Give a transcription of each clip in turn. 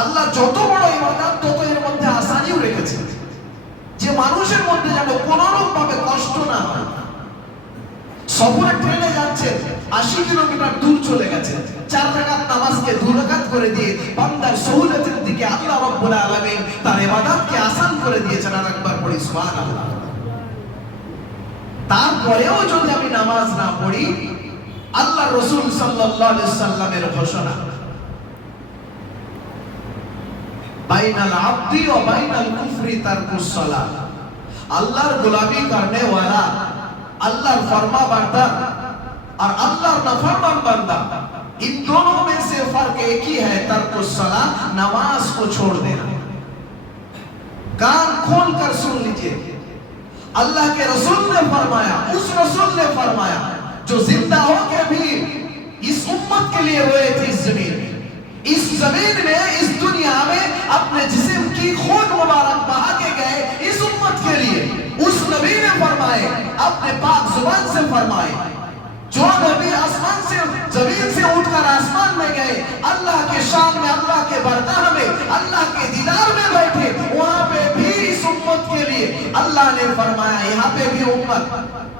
আল্লাহ যত বড় ইবাদত, তত এর মধ্যে আসানিও রেখেছে। যে মানুষের মধ্যে যেন কোনোরূপ ভাবে কষ্ট না হয়। সফরে ট্রেনে যাচ্ছেন আশি কিলোমিটার দূর চলে গেছে। চার রাকাত নামাজকে দু রাকাত করে দিয়ে বান্দার সহুলতের দিকে আল্লাহ রব্বুল আলামিন তার ইবাদতকে আসান করে দিয়েছেন আর একবার পড়ি, সুবহানাল্লাহ। তারপরেও যদি আমি নামাজ না পড়ি আল্লাহ রসুল আলাইহি সাল্লামের ঘোষণা بین عبدی و بین کفری ترک الصلاة اللہ গোলামি کرنے والا اللہ فرما বাردار اور আল্লাহর নাফরমান বান্দা। ان دونوں میں سے فرق ایک ہی ہے ترک الصلاة نماز کو چھوڑ دینا کان کھول کر سن لیجیے اللہ کے رسول نے فرمایا اس رسول نے فرمایا جو زندہ ہو کے بھی اس امت کے لیے ہوئے تھے اس زمین میں۔ اس زمین میں اس اپنے جسم کی خون مبارک بہا کے گئے اس امت کے لیے۔ اس نبی نے فرمائے، اپنے پاک زبان سے فرمائے۔ جو نبی آسمان سے، زمین سے اٹھ کر آسمان میں گئے، اللہ کے شام میں، اللہ کے بردہ میں، اللہ کے دیدار میں بیٹھے، وہاں پہ بھی اس امت کے لیے۔ اللہ نے فرمایا، یہاں پہ بھی امت۔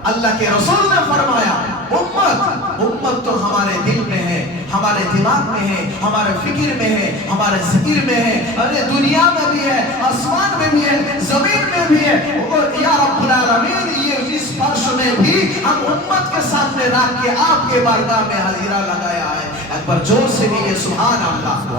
اللہ کے رسول نے فرمایا، امت امت تو ہمارے دل ہمارے دماغ میں ہے، ہمارے فکر میں ہے، ہمارے ذکر میں ہے، ارے دنیا میں بھی ہے، آسمان میں بھی ہے، زمین میں بھی ہے۔ اور یا رب العالمین، یہ اس فرش میں بھی ہم امت کے سامنے رکھ کے آپ کے بارگاہ میں حضیرہ لگایا ہے۔ اکبر جو سے بھی یہ سبحان اللہ۔